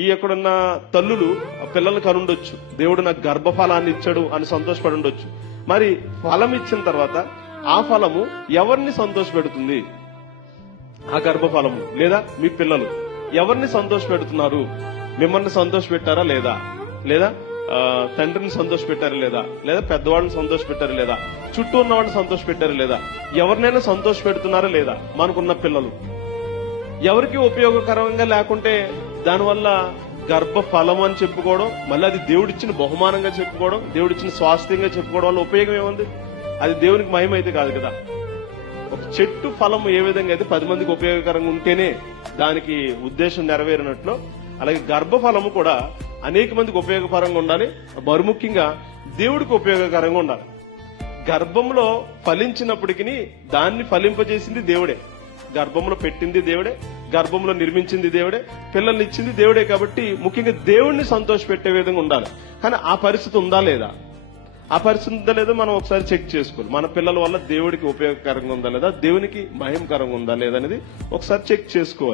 ఈ ఎక్కడున్న తల్లులు పిల్లల్ని కనుండొచ్చు, దేవుడు నాకు గర్భఫలాన్ని ఇచ్చాడు అని సంతోషపడి ఉండొచ్చు. మరి ఫలం ఇచ్చిన తర్వాత ఆ ఫలము ఎవరిని సంతోషపెడుతుంది? ఆ గర్భఫలము లేదా మీ పిల్లలు ఎవరిని సంతోష పెడుతున్నారు? మిమ్మల్ని సంతోష పెట్టారా లేదా? లేదా తండ్రిని సంతోష పెట్టారా లేదా? లేదా పెద్దవాళ్ళని సంతోష పెట్టారా లేదా? చుట్టూ ఉన్న వాళ్ళని సంతోష పెట్టారా లేదా? ఎవరినైనా సంతోష పెడుతున్నారా లేదా? మనకున్న పిల్లలు ఎవరికి ఉపయోగకరంగా లేకుంటే దానివల్ల గర్భఫలం అని చెప్పుకోవడం, మళ్ళీ అది దేవుడిచ్చిన బహుమానంగా చెప్పుకోవడం, దేవుడిచ్చిన స్వాస్థ్యంగా చెప్పుకోవడం వల్ల ఉపయోగం ఏముంది? అది దేవునికి మహిమ అయితే కాదు కదా. ఒక చెట్టు ఫలం ఏ విధంగా అయితే 10 మందికి ఉపయోగకరంగా ఉంటేనే దానికి ఉద్దేశం నెరవేరినట్లు, అలాగే గర్భఫలము కూడా అనేక మందికి ఉపయోగకరంగా ఉండాలి. మరుముఖ్యంగా దేవుడికి ఉపయోగకరంగా ఉండాలి. గర్భంలో ఫలించినప్పటికీ దాన్ని ఫలింపజేసింది దేవుడే, గర్భంలో పెట్టింది దేవుడే, గర్భంలో నిర్మించింది దేవుడే, పిల్లల్ని ఇచ్చింది దేవుడే. కాబట్టి ముఖ్యంగా దేవుడిని సంతోష పెట్టే విధంగా ఉండాలి. కానీ ఆ పరిస్థితి ఉందా లేదా? ఆ పరిస్థితి ఉందా లేదో మనం ఒకసారి చెక్ చేసుకోవాలి. మన పిల్లల వల్ల దేవుడికి ఉపయోగకరంగా ఉందా లేదా, దేవునికి మహిమకరంగా ఉందా లేదా అనేది ఒకసారి చెక్ చేసుకోవాలి.